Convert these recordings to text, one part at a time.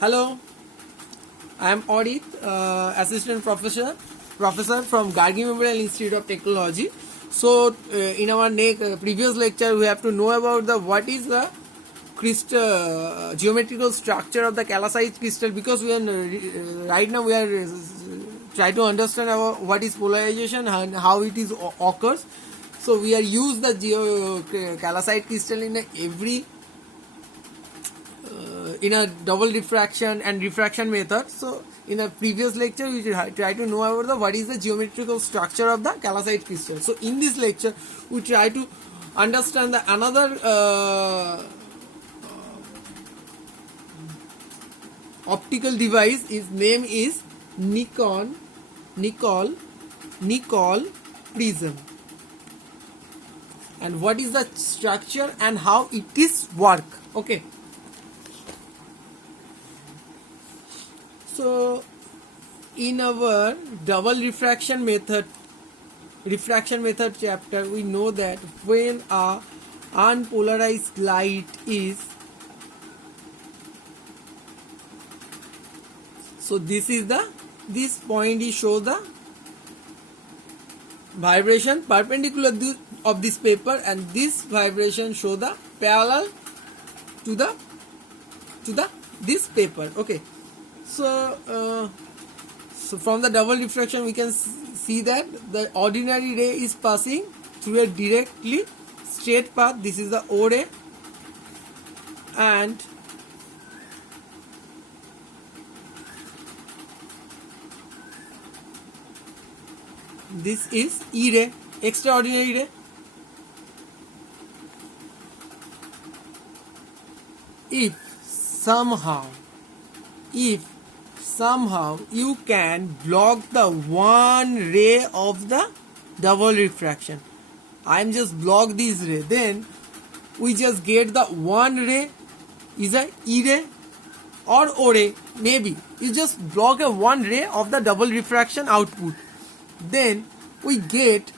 Hello, I am Audit, Assistant Professor from Gargi Memorial Institute of Technology. So, in our previous lecture, we have to know about the what is the crystal geometrical structure of the calcite crystal, because we are right now we are try to understand about what is polarization and how it is occurs. So, we are use the calcite crystal in every in a double diffraction and refraction method. So in a previous lecture we try to know about the what is the geometrical structure of the calcite crystal. So in this lecture we try to understand the another optical device. Its name is Nicol prism. And what is the structure and how it is work? Okay. So, in our double refraction method chapter, we know that when a unpolarized light is, so this point is show the vibration perpendicular of this paper, and this vibration show the parallel to the this paper. Okay. So from the double refraction we can see that the ordinary ray is passing through a directly straight path. This is the O ray, and this is E ray, extraordinary ray. If somehow you can block the one ray of the double refraction, I am just block this ray, then we just get the one ray is a E ray or O ray. Maybe you just block a one ray of the double refraction output, then we get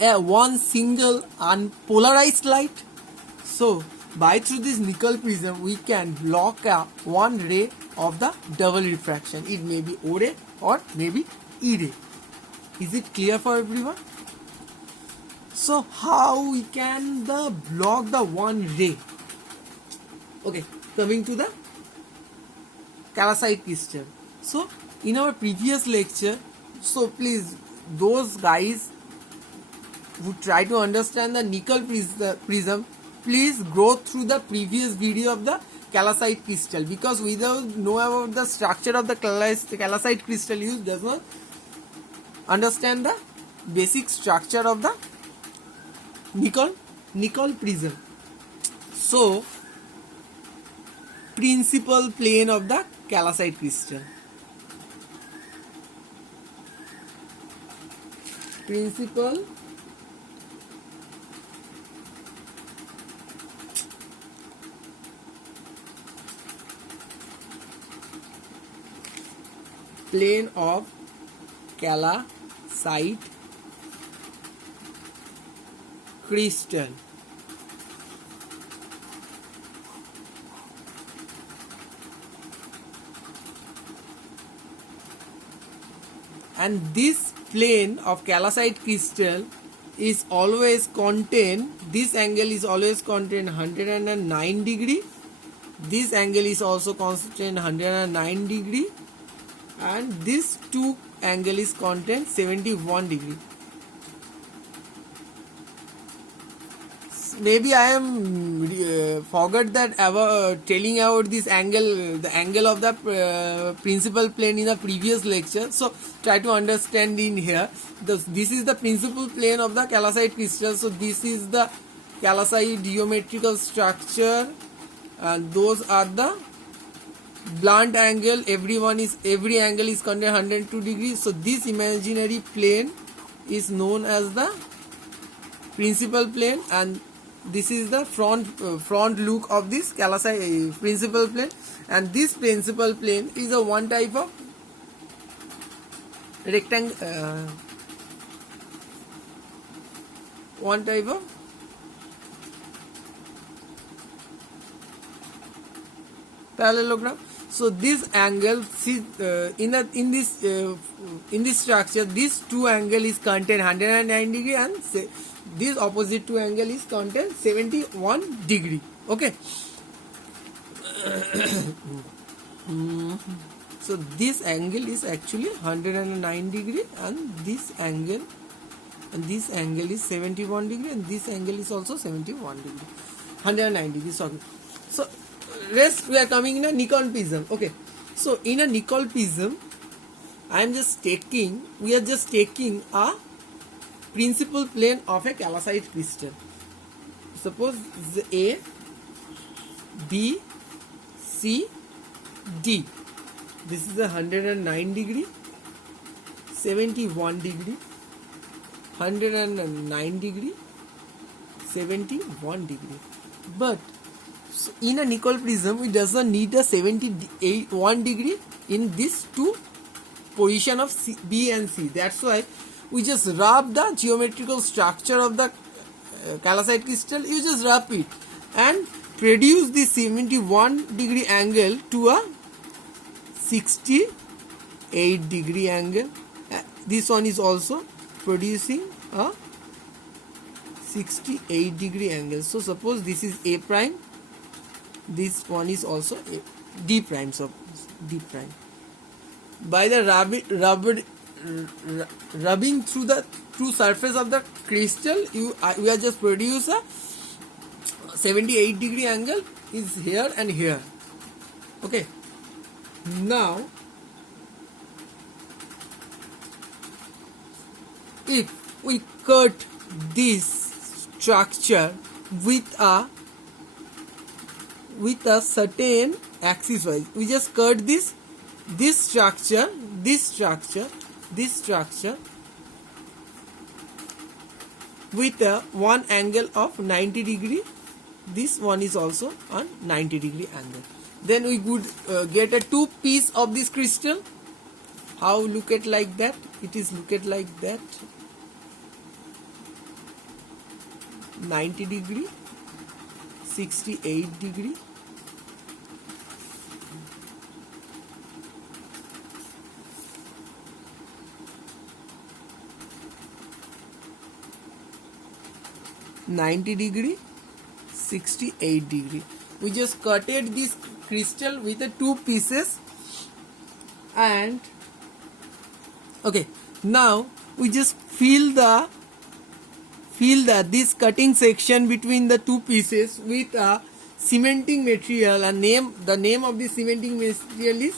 a one single unpolarized light. So by through this nickel prism we can block a one ray of the double refraction. It may be O ray or maybe E ray. Is it clear for everyone? So how we can block the one ray? Okay, coming to the calcite crystal. So in our previous lecture, so please those guys who try to understand the nickel prism, please go through the previous video of the calcite crystal, because without know about the structure of the calcite crystal, you does not understand the basic structure of the nickel prism. So principal plane of the calcite crystal. Principal plane of calcite crystal. And this plane of calcite crystal is always contain, this angle is always contain 109 degree, this angle is also contain 109 degree, and this two angle is contain 71 degree. Maybe I am forgot that telling about this angle, the angle of the principal plane in the previous lecture. So try to understand in here. This is the principal plane of the calcite crystal. So this is the calcite geometrical structure, and those are the blunt angle. Every angle is contain 102 degrees. So this imaginary plane is known as the principal plane, and this is the front look of this calcite principal plane. And this principal plane is a one type of rectangle, one type of parallelogram. So this angle, see, in this structure, this two angle is contain 109 degree, and this opposite two angle is contain 71 degree. Okay. So this angle is actually 109 degree, and this angle is 71 degree, and this angle is also 71 degree, 109 degree. Sorry. So rest we are coming in a Nikon prism. Okay. So in a Nikon prism, we are just taking a principal plane of a calcite crystal. Suppose the A, B, C, D. This is a 109 degree, 71 degree, 109 degree, 71 degree. But in a Nikon prism, we does not need a 71 degree in these two position of C, B and C. That's why we just rub the geometrical structure of the calcite crystal. You just rub it and produce the 71 degree angle to a 68 degree angle. This one is also producing a 68 degree angle. So suppose this is A prime, this one is also A, D prime. So D prime. By the rubbing through the surface of the crystal, we are just produce a 78 degree angle is here and here. Okay. Now, if we cut this structure with a certain axis wise, we just cut this structure with a one angle of 90 degree. This one is also on 90 degree angle. Then we would get a two piece of this crystal. How look at like that? It is look at like that. 90 degree, 68 degree. (90°) 68 degree. We just cutted this crystal with the two pieces, and okay, now we just fill this cutting section between the two pieces with a cementing material, and the name of the cementing material is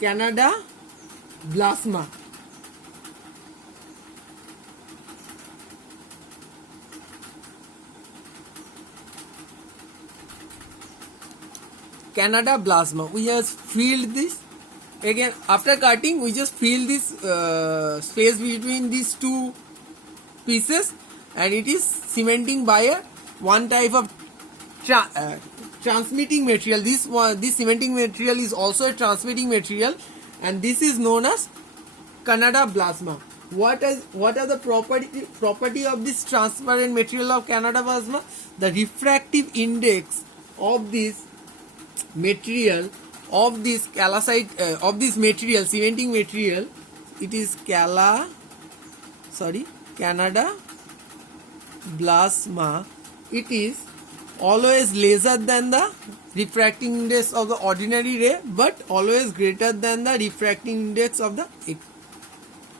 Canada Plasma. Canada Plasma. We just filled this. Again, after cutting, we just fill this space between these two pieces, and it is cementing by a one type of transmitting material. This cementing material is also a transmitting material, and this is known as Canada Plasma. What are the property of this transparent material of Canada Plasma? The refractive index of this material, of this calcite, of this material, cementing material, it is Canada Plasma. It is always lesser than the refracting index of the ordinary ray, but always greater than the refracting index of the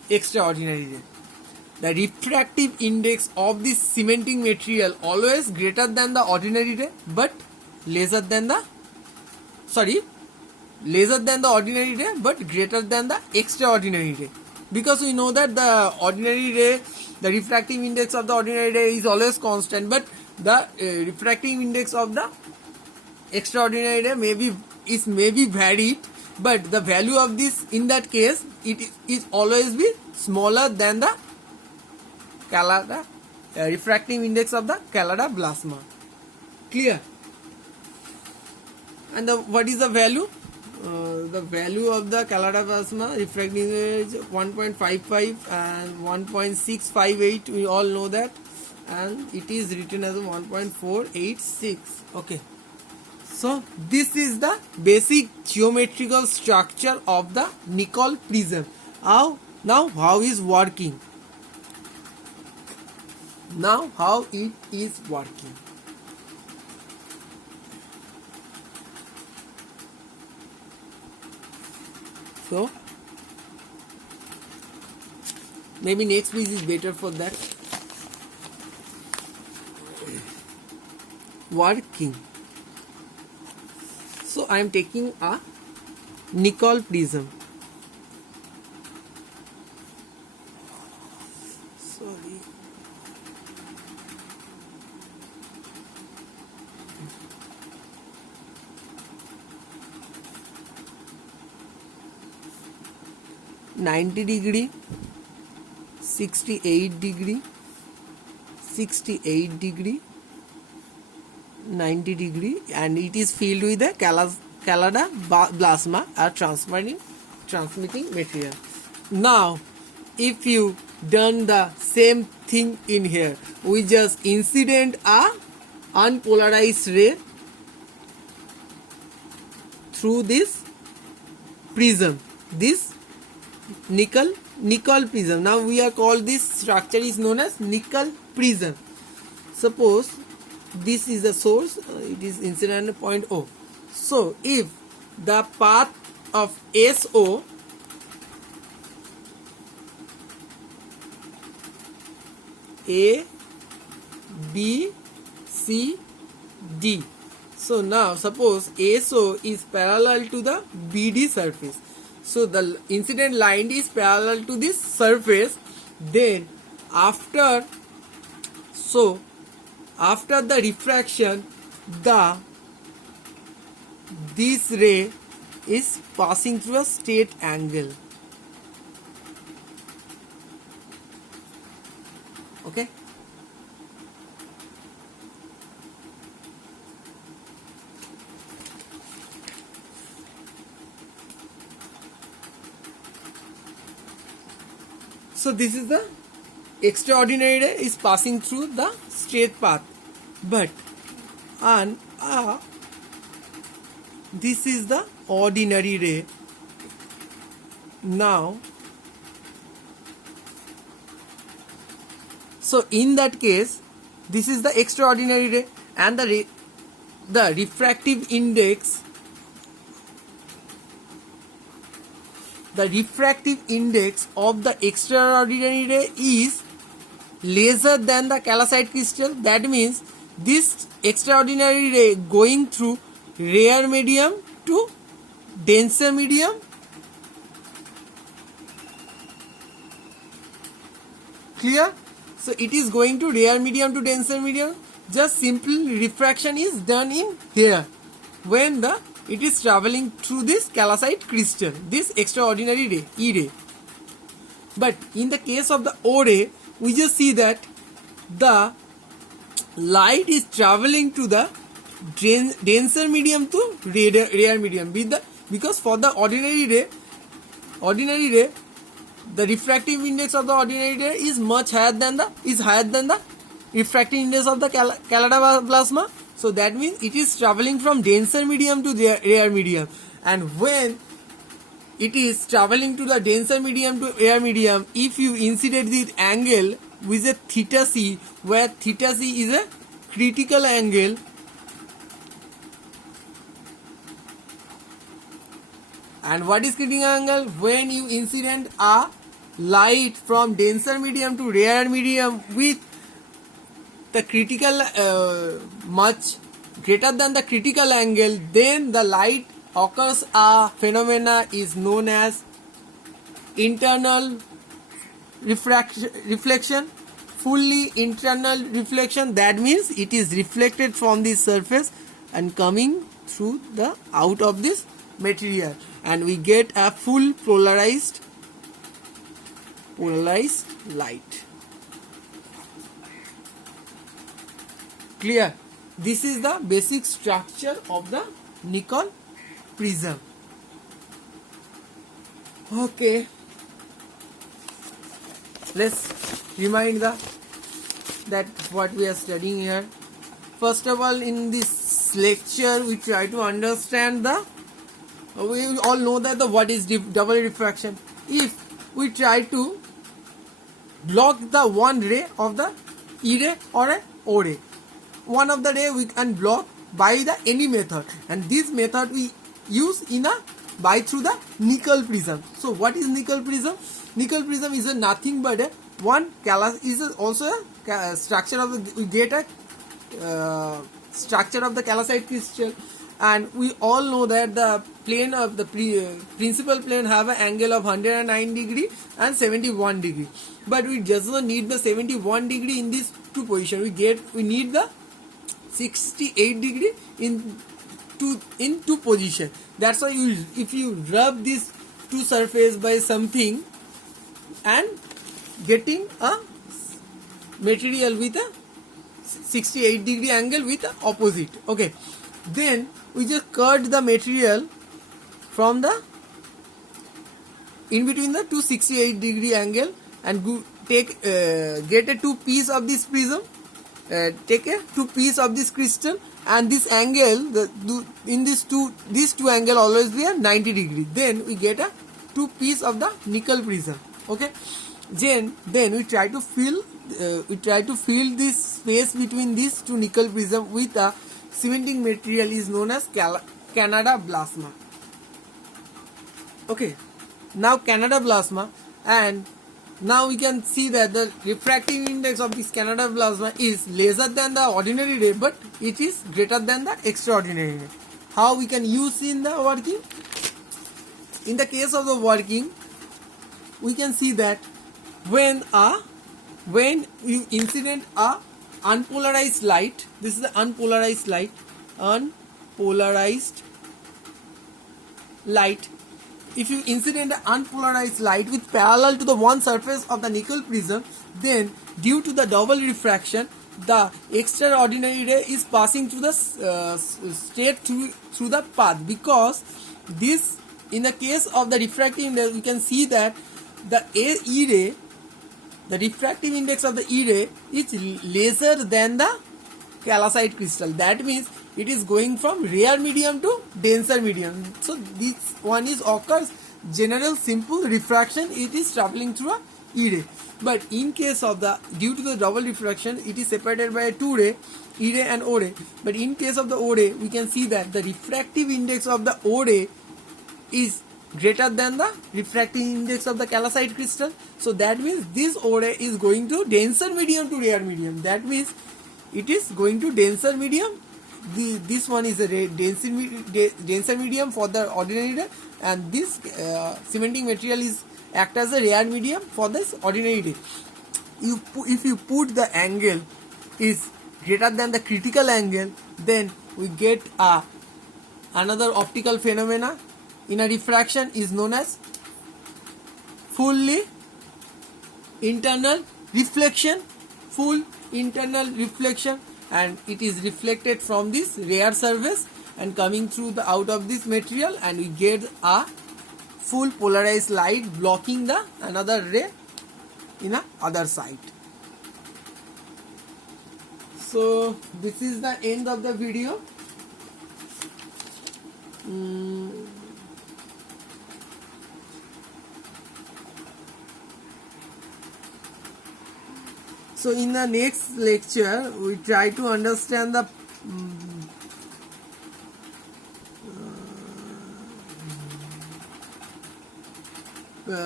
extraordinary ray. The refractive index of this cementing material always greater than the ordinary ray, but lesser than the ordinary ray, but greater than the extraordinary ray. Because we know that the ordinary ray, the refractive index of the ordinary ray is always constant, but the refractive index of the extraordinary ray may be varied, but the value of this, in that case, it is always be smaller than the refractive index of the Canada Plasma. Clear? And what is the value? The value of the Canada Plasma refracting index 1.55 and 1.658. We all know that, and it is written as 1.486. Okay, So this is the basic geometrical structure of the nickel prism. Now how is working? Now how it is working? So maybe next page is better for that. Working. So I am taking a nickel prism. Sorry. (90°), 68°, 68°, 90°, and it is filled with the Callada plasma, a transmitting material. Now, if you done the same thing in here, we just incident a unpolarized ray through this prism, this nickel prism. Now we are called, this structure is known as nickel prism. Suppose this is the source, it is incident point O. So if the path of SO A, B, C, D. So now suppose SO is parallel to the BD surface. So the incident line is parallel to this surface. Then after the refraction, this ray is passing through a straight angle. Okay. So this is the extraordinary ray is passing through the straight path, but this is the ordinary ray. Now, so in that case, this is the extraordinary ray, and the refractive index. The refractive index of the extraordinary ray is lesser than the calcite crystal. That means this extraordinary ray going through rare medium to denser medium. Clear? So it is going to rare medium to denser medium. Just simple refraction is done in here when it is traveling through this calcite crystal, this extraordinary ray, E ray. But in the case of the O ray, we just see that the light is traveling to the denser medium to rare medium. Because for the ordinary ray, the refractive index of the ordinary ray is higher than the refractive index of the Callada plasma. So that means it is traveling from denser medium to rare medium, and when it is traveling to the denser medium to rare medium, if you incident this angle with a theta c, where theta c is a critical angle, and what is critical angle? When you incident a light from denser medium to rare medium with the critical much greater than the critical angle, then the light occurs a phenomena is known as internal reflection, fully internal reflection. That means it is reflected from the surface and coming through the out of this material, and we get a full polarized light. Clear? This is the basic structure of the nickel prism. Okay, let's remind that what we are studying here. First of all, in this this lecture we try to understand the, we all know that the what is double refraction. If we try to block the one ray of the E ray or a O ray, one of the ray we can block by the any method, and this method we use in a by through the nickel prism. So what is nickel prism? Nickel prism is a nothing but a one is also a structure of the, we get a structure of the calcite crystal, and we all know that the plane of the principal plane have an angle of 109 degree and 71 degree, but we just don't need the 71 degree in these two position. We need the 68 degree in two position. That's why if you rub this two surface by something and getting a material with a 68 degree angle with a opposite. Okay, then we just cut the material from the in between the 268 degree angle and take get a two piece of this prism, take a two piece of this crystal, and this angle in these two angle always be a 90 degree. Then we get a two piece of the nickel prism. Okay, then we try to fill this space between these two nickel prism with a cementing material is known as Canada plasma. Okay, now Canada plasma, and now we can see that the refractive index of this Canada plasma is lesser than the ordinary ray, but it is greater than the extraordinary ray. How we can use in the working? In the case of the working, we can see that when you incident a unpolarized light, this is the unpolarized light. If you incident an unpolarized light with parallel to the one surface of the nickel prism, then due to the double refraction, the extraordinary ray is passing through the straight through the path, because this, in the case of the refractive index, we can see that the E ray, the refractive index of the E ray is lesser than the calcite crystal. That means it is going from rare medium to denser medium. So this one is occurs general simple refraction. It is traveling through a E ray. But in case of the, due to the double refraction, it is separated by a two ray, E ray and O ray. But in case of the O ray, we can see that the refractive index of the O ray is greater than the refractive index of the calcite crystal. So that means this O ray is going to denser medium to rare medium. That means it is going to denser medium. This one is a denser medium for the ordinary ray, and this cementing material is act as a rare medium for this ordinary ray. If you put the angle is greater than the critical angle, then we get another optical phenomena in a refraction is known as fully internal reflection. Full internal reflection, and it is reflected from this rare surface and coming through the out of this material, and we get a full polarized light blocking the another ray in a other side. So this is the end of the video. So in the next lecture, we try to understand the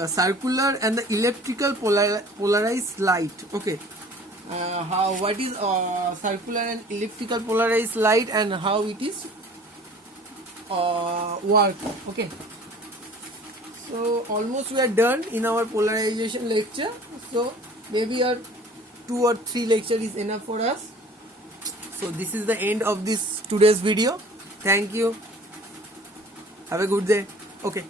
circular and the elliptical polarized light. Okay, what is circular and elliptical polarized light and how it is work. Okay, so almost we are done in our polarization lecture. So maybe our 2 or 3 lecture is enough for us. So this is the end of this today's video. Thank you. Have a good day. Okay.